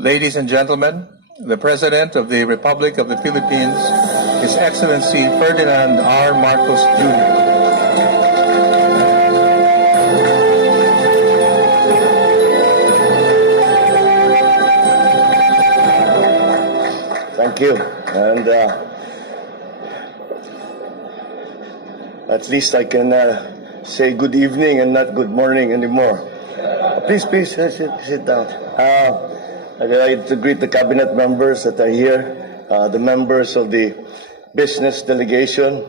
Ladies and gentlemen, the President of the Republic of the Philippines, His Excellency Ferdinand R. Marcos, Jr. Thank you. And at least I can say good evening and not good morning anymore. Please, sit down. I'd like to greet the cabinet members that are here, the members of the business delegation,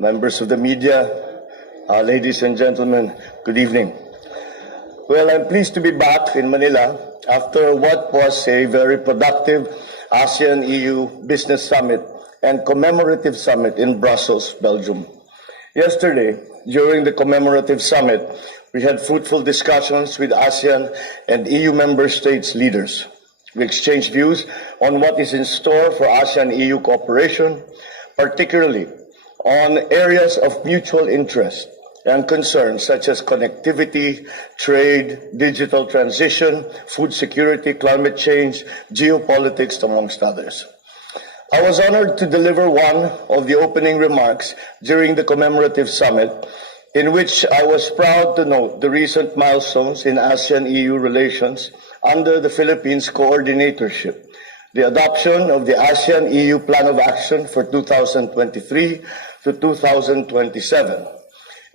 members of the media, ladies and gentlemen, good evening. Well, I'm pleased to be back in Manila after what was a very productive ASEAN-EU Business Summit and Commemorative Summit in Brussels, Belgium. Yesterday, during the Commemorative Summit, we had fruitful discussions with ASEAN and EU member states leaders. We exchanged views on what is in store for ASEAN-EU cooperation, particularly on areas of mutual interest and concern such as connectivity, trade, digital transition, food security, climate change, geopolitics, amongst others. I was honored to deliver one of the opening remarks during the commemorative summit, in which I was proud to note the recent milestones in ASEAN-EU relations under the Philippines coordinatorship, the adoption of the ASEAN-EU Plan of Action for 2023 to 2027,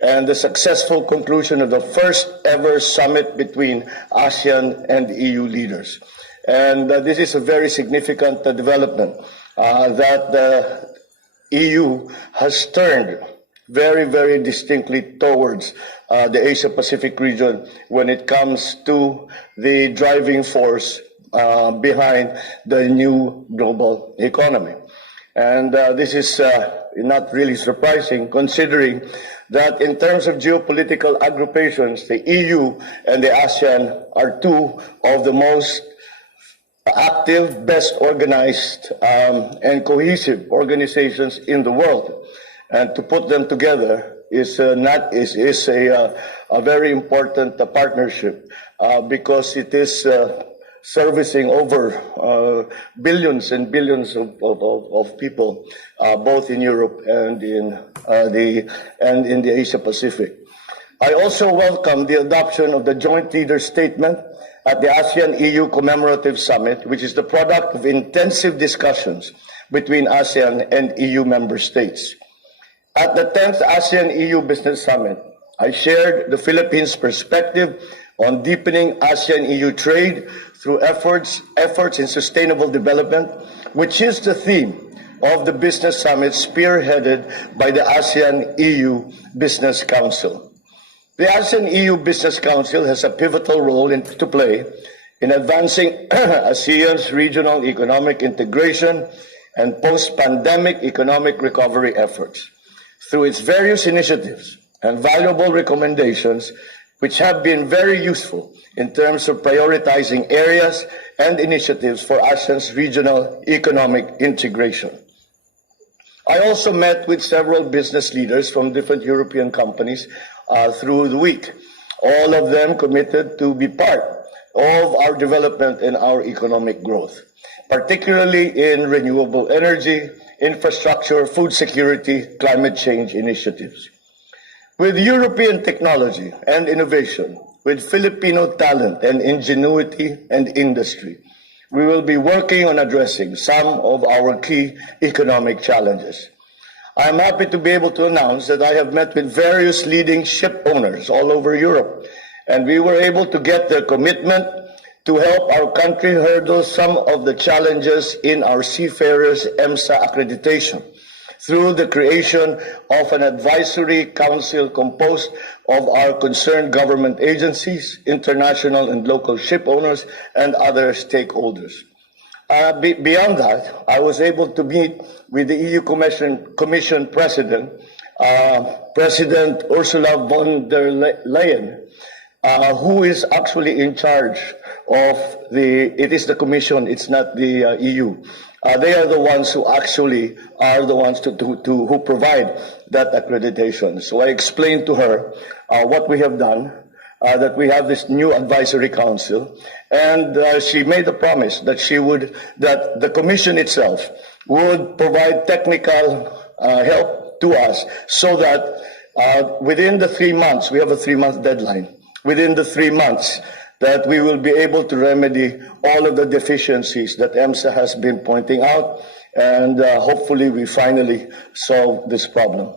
and the successful conclusion of the first ever summit between ASEAN and EU leaders. And this is a very significant development that the EU has turned very, very distinctly towards the Asia-Pacific region when it comes to the driving force behind the new global economy. And this is not really surprising, considering that in terms of geopolitical aggruppations, the EU and the ASEAN are two of the most active, best organized, and cohesive organizations in the world. And to put them together is a very important partnership because it is servicing over billions and billions of people, both in Europe and in the Asia Pacific. I also welcome the adoption of the Joint Leaders Statement at the ASEAN-EU Commemorative Summit, which is the product of intensive discussions between ASEAN and EU member states. At the 10th ASEAN-EU Business Summit, I shared the Philippines' perspective on deepening ASEAN-EU trade through efforts in sustainable development, which is the theme of the Business Summit spearheaded by the ASEAN-EU Business Council. The ASEAN-EU Business Council has a pivotal role to play in advancing ASEAN's regional economic integration and post-pandemic economic recovery efforts through its various initiatives and valuable recommendations, which have been very useful in terms of prioritizing areas and initiatives for ASEAN's regional economic integration. I also met with several business leaders from different European companies through the week, all of them committed to be part of our development and our economic growth, particularly in renewable energy, infrastructure, food security, climate change initiatives. With European technology and innovation, with Filipino talent and ingenuity and industry, we will be working on addressing some of our key economic challenges. I am happy to be able to announce that I have met with various leading ship owners all over Europe, and we were able to get their commitment to help our country hurdle some of the challenges in our seafarers' EMSA accreditation through the creation of an advisory council composed of our concerned government agencies, international and local ship owners, and other stakeholders. Beyond that, I was able to meet with the EU Commission President, President Ursula von der Leyen, who is actually in charge of it is the Commission, it's not the EU. They are the ones who actually are the ones who provide that accreditation. So I explained to her what we have done, that we have this new advisory council, and she made a promise that that the commission itself would provide technical help to us so that within the 3 months, we have a 3-month deadline, within the 3 months, that we will be able to remedy all of the deficiencies that EMSA has been pointing out, and hopefully we finally solve this problem.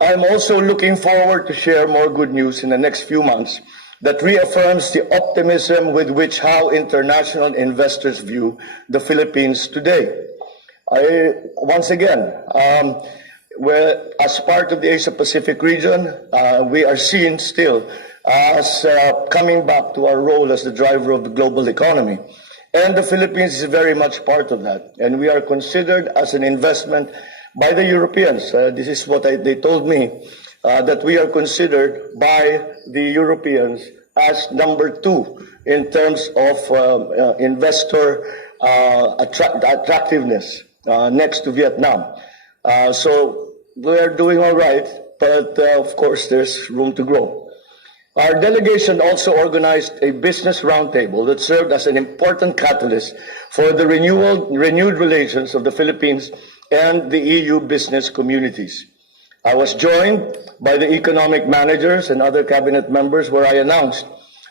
I'm also looking forward to share more good news in the next few months that reaffirms the optimism with which how international investors view the Philippines today. Once again, as part of the Asia-Pacific region, we are seen still as coming back to our role as the driver of the global economy. And the Philippines is very much part of that. And we are considered as an investment by the Europeans. This is what they told me, that we are considered by the Europeans as number 2 in terms of investor attractiveness, next to Vietnam. So we are doing all right, but of course there's room to grow. Our delegation also organized a business roundtable that served as an important catalyst for the renewed relations of the Philippines and the EU business communities. I was joined by the economic managers and other cabinet members where I announced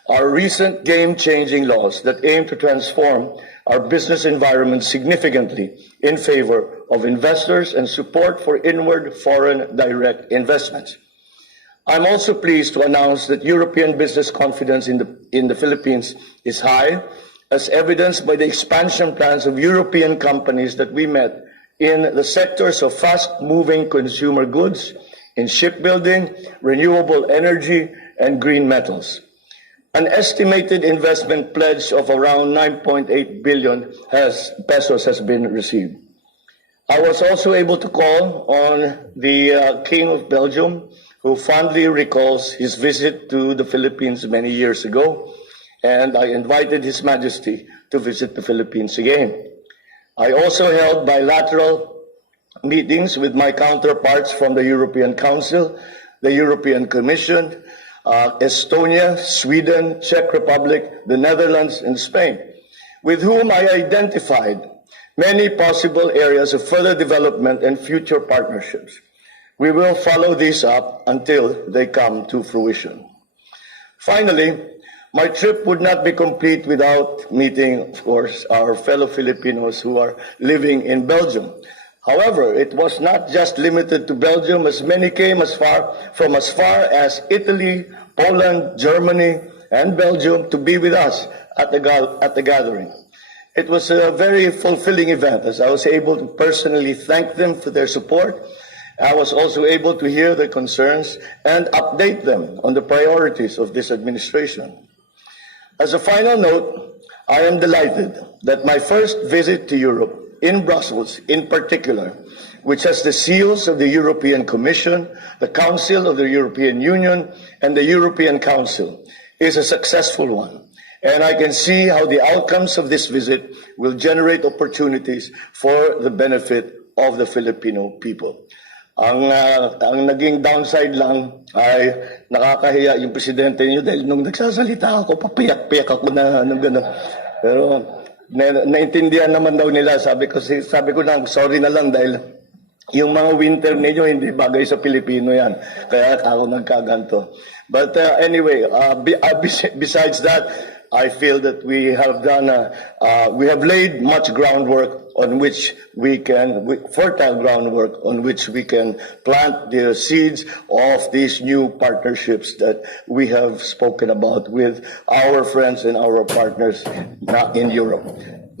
our recent game-changing laws that aim to transform our business environment significantly in favor of investors and support for inward foreign direct investments. I'm also pleased to announce that European business confidence in the Philippines is high, as evidenced by the expansion plans of European companies that we met in the sectors of fast-moving consumer goods, in shipbuilding, renewable energy, and green metals. An estimated investment pledge of around 9.8 billion pesos has been received. I was also able to call on the King of Belgium, who fondly recalls his visit to the Philippines many years ago, and I invited His Majesty to visit the Philippines again. I also held bilateral meetings with my counterparts from the European Council, the European Commission, Estonia, Sweden, Czech Republic, the Netherlands, and Spain, with whom I identified many possible areas of further development and future partnerships. We will follow these up until they come to fruition. Finally, my trip would not be complete without meeting, of course, our fellow Filipinos who are living in Belgium. However, it was not just limited to Belgium, as many came as far as Italy, Poland, Germany, and Belgium to be with us at the gathering. It was a very fulfilling event, as I was able to personally thank them for their support. I was also able to hear their concerns and update them on the priorities of this administration. As a final note, I am delighted that my first visit to Europe, in Brussels in particular, which has the seals of the European Commission, the Council of the European Union, and the European Council, is a successful one. And I can see how the outcomes of this visit will generate opportunities for the benefit of the Filipino people. Ang naging downside lang ay nakakahiya yung presidente niyo dahil nung nagsasalita ako, papiyak-piyak ako na gano'n. Pero naintindihan naman daw nila. Sabi ko na, sorry na lang dahil yung mga winter ninyo hindi bagay sa Pilipino yan. Kaya ako nagkaganto. But anyway, besides that, I feel that we have laid much groundwork on which fertile groundwork on which we can plant the seeds of these new partnerships that we have spoken about with our friends and our partners in Europe.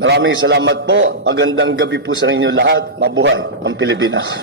Maraming salamat po. Magandang gabi po sa inyo lahat. Mabuhay ang Pilipinas.